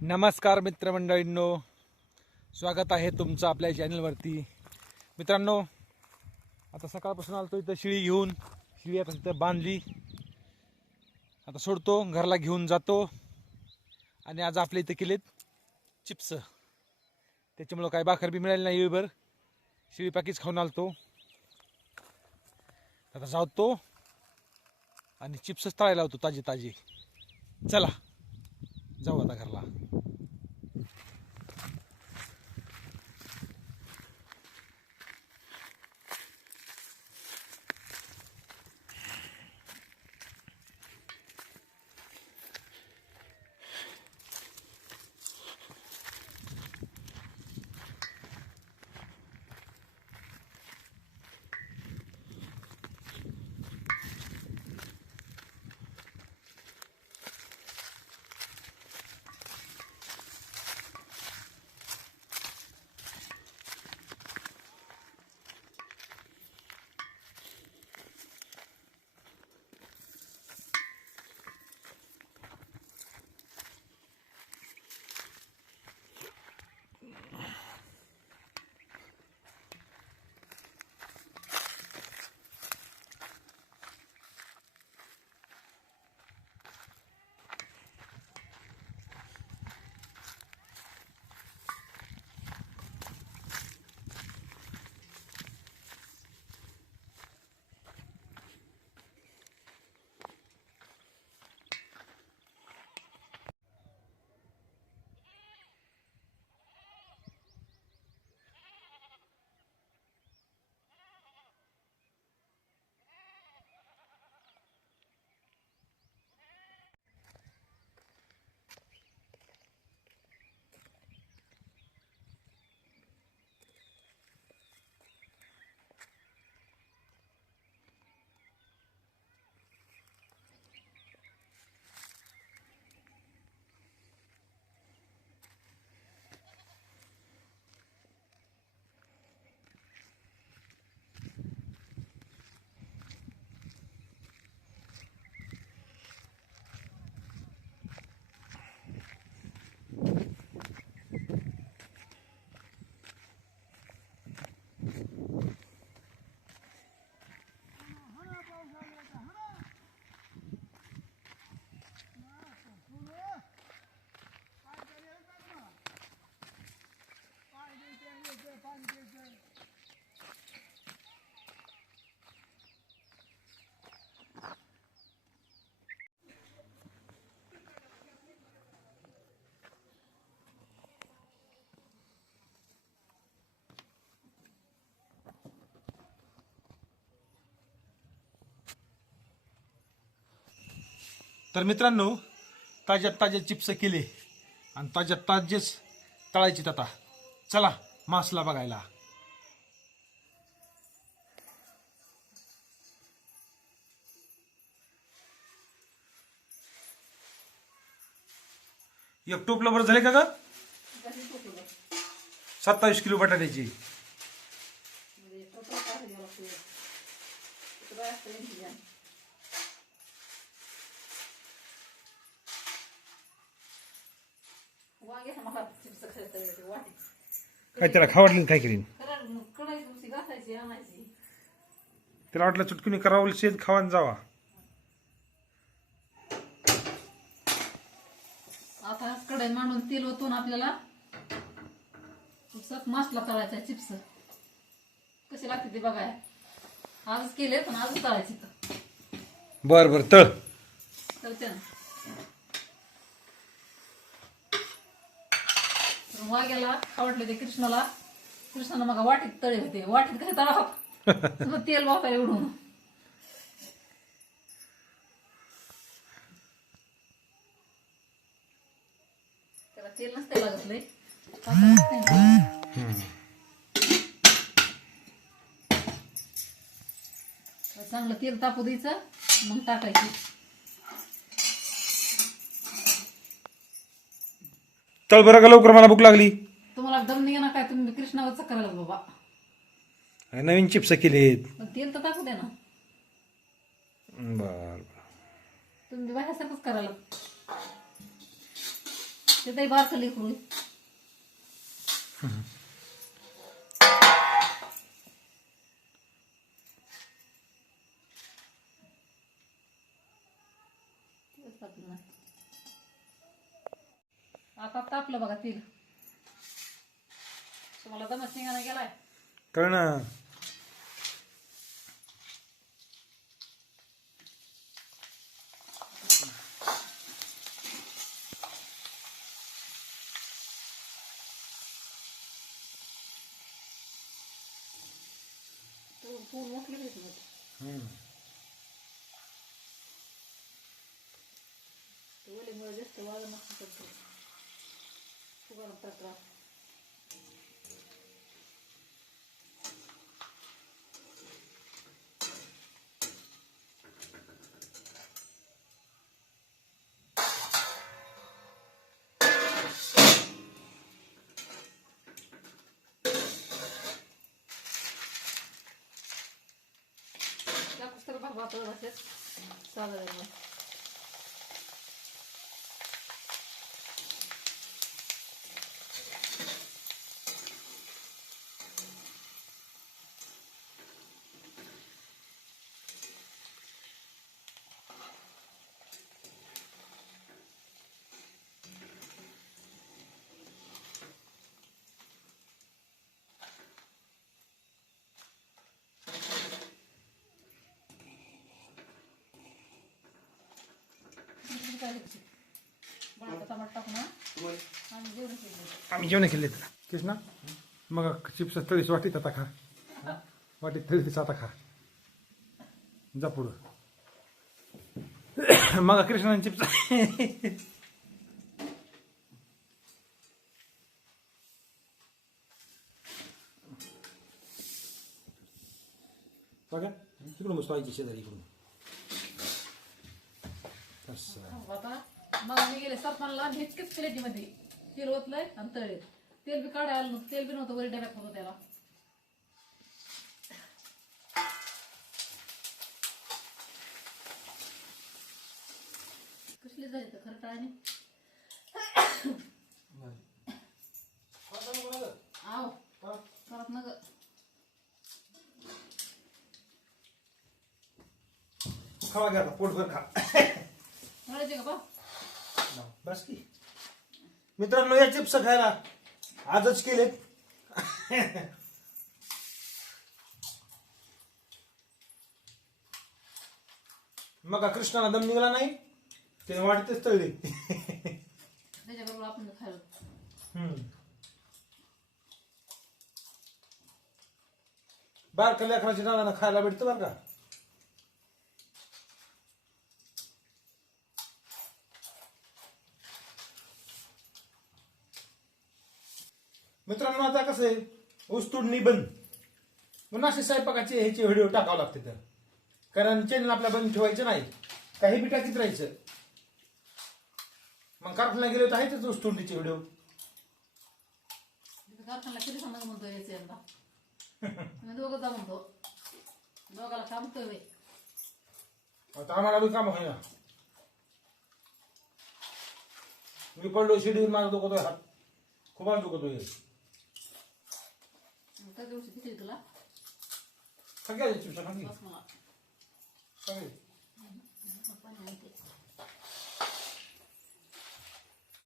नमस्कार मित्रमंडळींनो, स्वागत आहे तुमचं आपल्या चॅनलवरती. मित्रांनो, आता सकाळपासून आलतो इथं शिळी घेऊन. शिळी आता तिथं बांधली, आता सोडतो, घरला घेऊन जातो. आणि आज आपल्या इथं केलेत चिप्स. त्याच्यामुळं काय भाकर बी मिळाली नाही वेळभर, शिळी पाकीच खाऊन आलतो. आता जातो आणि चिप्सच तळायला होतो ताजे ताजे. चला जाऊ आता घरला. तर मित्रांनो, ताज्यात ताजे चिप्स केले आणि ताज्यात ताजेच तळायचे. आता चला मासला बघायला. एक टोपला बरं झाले का ग? 27 किलो बटाट्याची. काय त्याला खावडली काय करीन? त्याला वाटलं चुटकीने करावं, शेत खावान जावा. आता कढई मांडून तेल ओतून आपल्याला मासला तळायचा. चिप्स कसे लागते ते बघाय. आजच केले पण आजच तळायचे. बर बर तळ. तळते ना. वाग्याला आवडले ते कृष्णाला. कृष्णाला मग वाटीत तळे होते. वाटीत कसे तळावं तेल वापरायला उडून. त्याला तेल नसते लागत लय. चांगलं तेल तापू द्यायचं, मग टाकायची. तळ बरं का लवकर, मला भूक लागली. तुम्हाला दम नाही ना काय? तुम्ही कृष्णावरच करायला बाबा. नवीन चिप्स केलेत. तेल तर टाकू द्या ना. बर तुम्ही बाहेरसारखंच करायला. ते दही बारकं लेकरू आता तापलं बघा तेल तुम्हाला दमत शेंगाना गेलाय कळ ना. पूर्ण मोठली घेतली ओलीमुळे जास्त वाळू नसतं करतो फुगार तक्रार त्या पुस्तकं भाग वापरत असेल साधारण आम्ही जेवण केले कृष्णा मग चिप्स तळीस वाटीत आता खा वाटीत तळीस आता खा जा पुढं मग कृष्णाने चिप्स बघा तिकडून मस्त व्हायची शेजारी इकडून असं आता मग मी गेले सरपणाला इतकेच प्लेटीमध्ये तेल ओतलंय आणि तळे तेल बी काढायला नव्हतं तेल बी नव्हतं वरी डब्यात होतं त्याला कसली झाली तर खरं टाळणी आव परत नग खावा घ्या पोटभर खा म्हणायचे का बा बस की मित्रांनो या चिप्स खायला आजच केलेत मग कृष्णाला दम निघाला नाही त्याने वाटतेच तळली त्याच्याबरोबर आपण खायला बारक्या लेकराच्या नावानं खायला भेटतं बरं का. मित्रांनो आता कसं आहे ऊसतोडणी बंद म्हणून असे स्वयंपाकाचे ह्याचे व्हिडिओ टाकावं लागते तर कारण चॅनल आपल्या बंद ठेवायचं नाही काही बी टाकीत राहायचं मग कारखान्याला गेले तर आहेतच ऊसतोडणीचे व्हिडिओ कारखान्याला किती समज म्हणतो याचे यंदा मी दोघं जा म्हणतो दोघाला थांबतोय बाई आता आम्हाला बी काम होईना मी पडलो शिडीवर माझा दुखतोय हात खूप दुखतोय त्या दिवशी किती तुला सगळ्या चिप्स बस मला सगळे पण माहिती